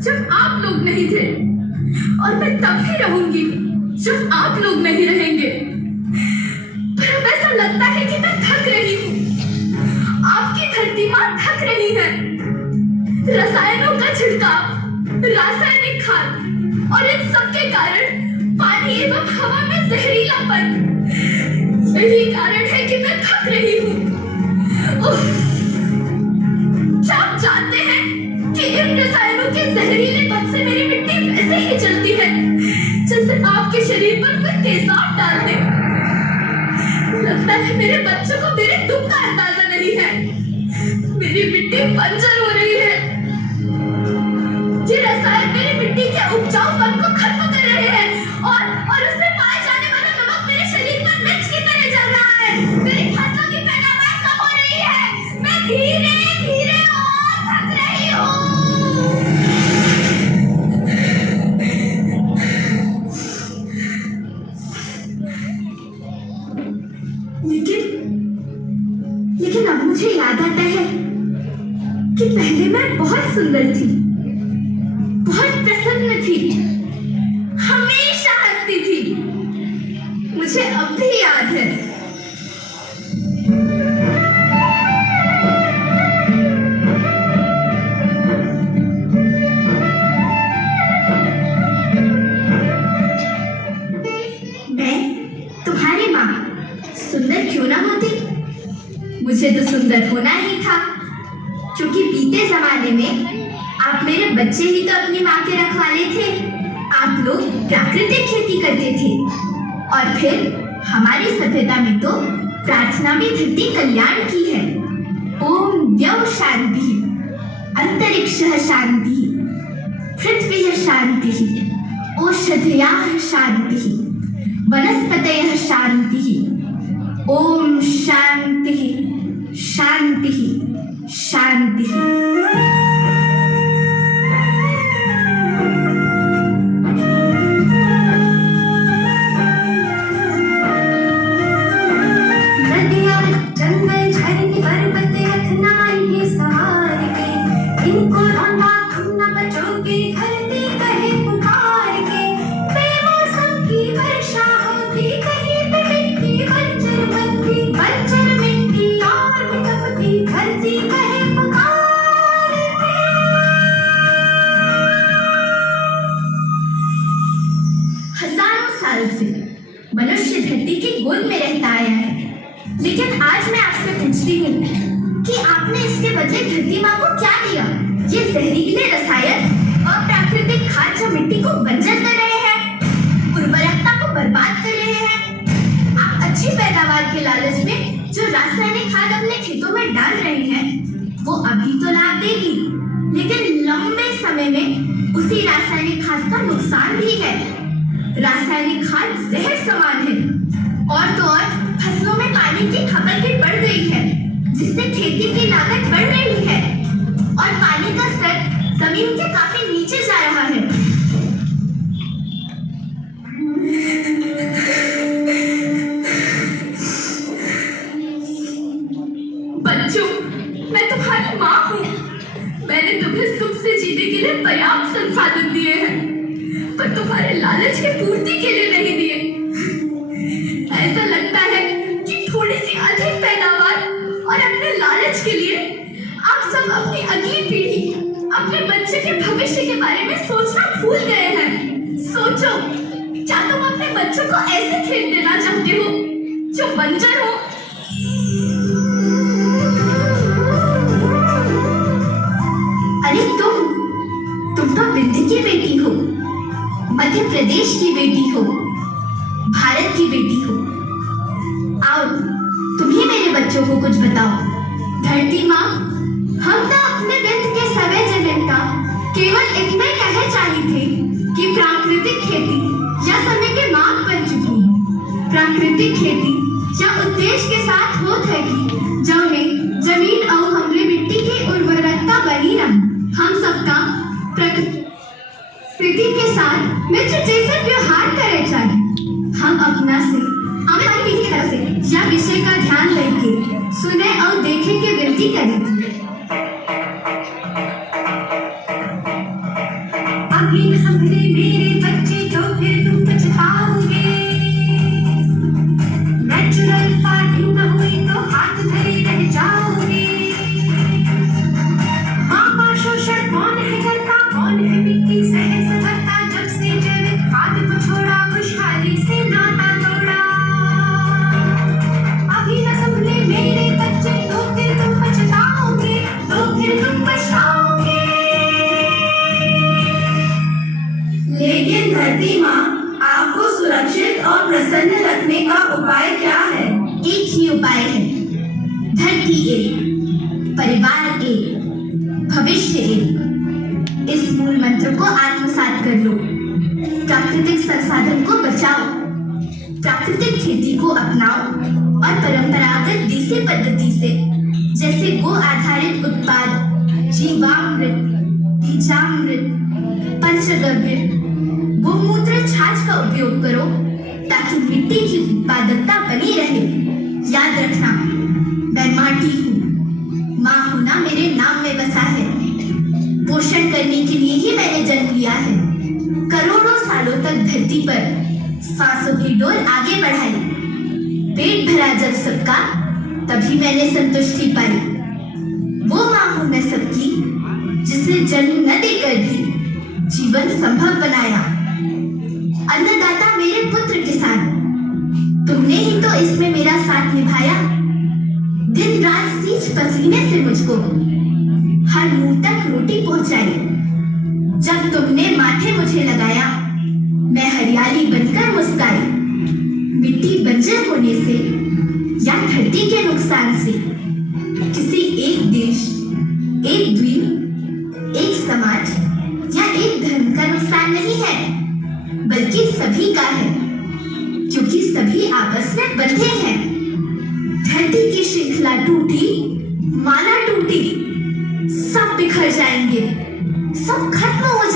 जब आप लोग नहीं थे, और मैं तब ही रहूंगी जब आप लोग नहीं रहेंगे। पर अब ऐसा लगता है कि मैं थक रही हूँ। आपकी धरती माँ थक रही है। रसायनों का छिड़काव, रासायनिक खाद और इन सब के कारण पानी एवं हवा में जहरीलापन, यही कारण है कि मैं थक रही हूँ। क्या आप जानते हैं कि इन रसायनों के जहरीलेपन से मेरी मिट्टी वैसे ही जलती है जैसे आपके शरीर पर कोई तेजाब डाल दे। लगता है मेरे बच्चों को मेरे दुख का अंदाजा नहीं है। मेरी मिट्टी बंजर हो रही है। ये रसायन मेरी मिट्टी के उपजाऊपन को खत्म कर रहे हैं और उसमें पाए जाने वाला नमक मेरे शरीर पर मिर्च की तरह जल रहा है। मेरी फसलों की पैदावार कम हो रही है। मैं धीरे धीरे और थक रही हूँ। लेकिन अब मुझे याद आता है कि पहले मैं बहुत सुंदर थी, बहुत प्रसन्न थी, हमेशा हंसती थी। मुझे अब भी याद है। मैं तुम्हारी माँ सुंदर क्यों ना होती, मुझे तो सुंदर होना ही था, क्योंकि बीते जमाने में आप मेरे बच्चे ही तो अपनी माँ के रखवाले थे। आप लोग प्राकृतिक खेती करते थे और फिर हमारी सभ्यता में तो प्रार्थना भी धरती कल्याण की है। ओम द्यौ शांति, अंतरिक्षः शांति, पृथ्वी शांति, औषधयः शांति, वनस्पतयः शांति। ओम शांति शांति शांति। मनुष्य धरती की गोद में रहता आया है, लेकिन आज मैं आपसे पूछती हूँ कि आपने इसके बदले धरती माँ को क्या दिया? ये जहरीले रसायन और प्राकृतिक खाद जो मिट्टी को बंजर कर रहे हैं, उर्वरकता को बर्बाद कर रहे हैं। आप अच्छी पैदावार के लालच में जो रासायनिक खाद अपने खेतों में डाल रहे हैं, वो अभी तो लाभ देगी, लेकिन लंबे समय में उसी रासायनिक खाद का नुकसान भी है। रासायनिक खाद जहर समान है और तो और फसलों में पानी की खपत भी बढ़ गई है, जिससे खेती की लागत बढ़ रही है और पानी का स्तर जमीन के काफी नीचे जा रहा है। बच्चों, मैं तुम्हारी माँ हूँ। मैंने तुम्हें सुख से जीने के लिए पर्याप्त संसाधन दिए हैं, पर तुम्हारे लालच की पूर्ति के लिए नहीं दिए। ऐसा लगता है कि थोड़ी सी अधिक पैदावार और अपने लालच के लिए आप सब अपनी अगली पीढ़ी, अपने बच्चे के भविष्य के बारे में सोचना भूल गए हैं। सोचो, क्या तुम अपने बच्चों को ऐसे खेत देना चाहते हो जो बंजर हो? अरे तुम तो विंध्य की बेटी हो, मध्य प्रदेश की बेटी हो, भारत की बेटी हो। आओ, तुम ही मेरे बच्चों को कुछ बताओ। धरती माँ, हम तो अपने विंध्य के सवै जगन का केवल इतना ही कहना चाहे थे कि प्राकृतिक खेती या समय के मांग बन चुकी है। प्राकृतिक खेती या उद्देश्य के साथ होत है कि जौने जमीन और हमरे मिट्टी की उर्वरकता बनी रहे। हम सबका प्रकृति के साथ मित्र जैसे व्यवहार करे जाए। हम अपना से आने वाली पीढ़ी की तरफ से यह विषय का ध्यान लेके सुने और देखे के विनती करें। अभी न संभले मेरे बच्चे तो फिर तुम पछताओगे। नेचुरल फार्मिंग न हुई तो हाथ धरे रह जाओगे। माँ का शोषण कौन है करता, कौन है मिट्टी सहन संभरता, जब से जैविक खाद को छोड़ा खुशहाली से नाता तोड़ा। अभी न संभले मेरे बच्चे तो फिर तुम पछताओगे, तो फिर तुम पछताओगे। लेकिन धरती माँ, आपको सुरक्षित और प्रसन्न रखने का उपाय क्या है? एक ही उपाय है, धरती एक, परिवार एक, भविष्य एक। इस मूल मंत्र को आत्मसात कर लो। प्राकृतिक संसाधन को बचाओ, प्राकृतिक खेती को अपनाओ और परंपरागत देसी पद्धति से, जैसे गो आधारित उत्पाद, जीवामृत, बीजामृत, पंचगव्य, गोमूत्र छाछ का उपयोग करो ताकि मिट्टी की उत्पादकता बनी रहे। याद रखना, मैं माटी हूँ, माँ होना मेरे नाम में बसा है। पोषण करने के लिए ही मैंने जन्म लिया है। करोड़ों सालों तक धरती पर सांसों की डोर आगे बढ़ाई। पेट भरा जब सबका, तभी मैंने संतुष्टि पाई। वो माँ हूँ मैं सबकी, जिसने जन्म न देकर भी जीवन संभव बनाया। अन्नदाता मेरे पुत्र किसान, तुमने ही तो इसमें मेरा साथ निभाया। दिन रात सींच पसीने से मुझको हर मुंह तक रोटी पहुंचाई। जब तुमने माथे मुझे लगाया, मैं हरियाली बनकर मुस्काई। मिट्टी बंजर होने से या धरती के नुकसान से किसी एक देश, एक द्वीप, एक समाज या एक धर्म का नुकसान नहीं है, बल्कि सभी का है, क्योंकि सभी आपस में बंधे हैं। धरती की श्रृंखला टूटी, माला टूटी, सब बिखर जाएंगे, सब खत्म हो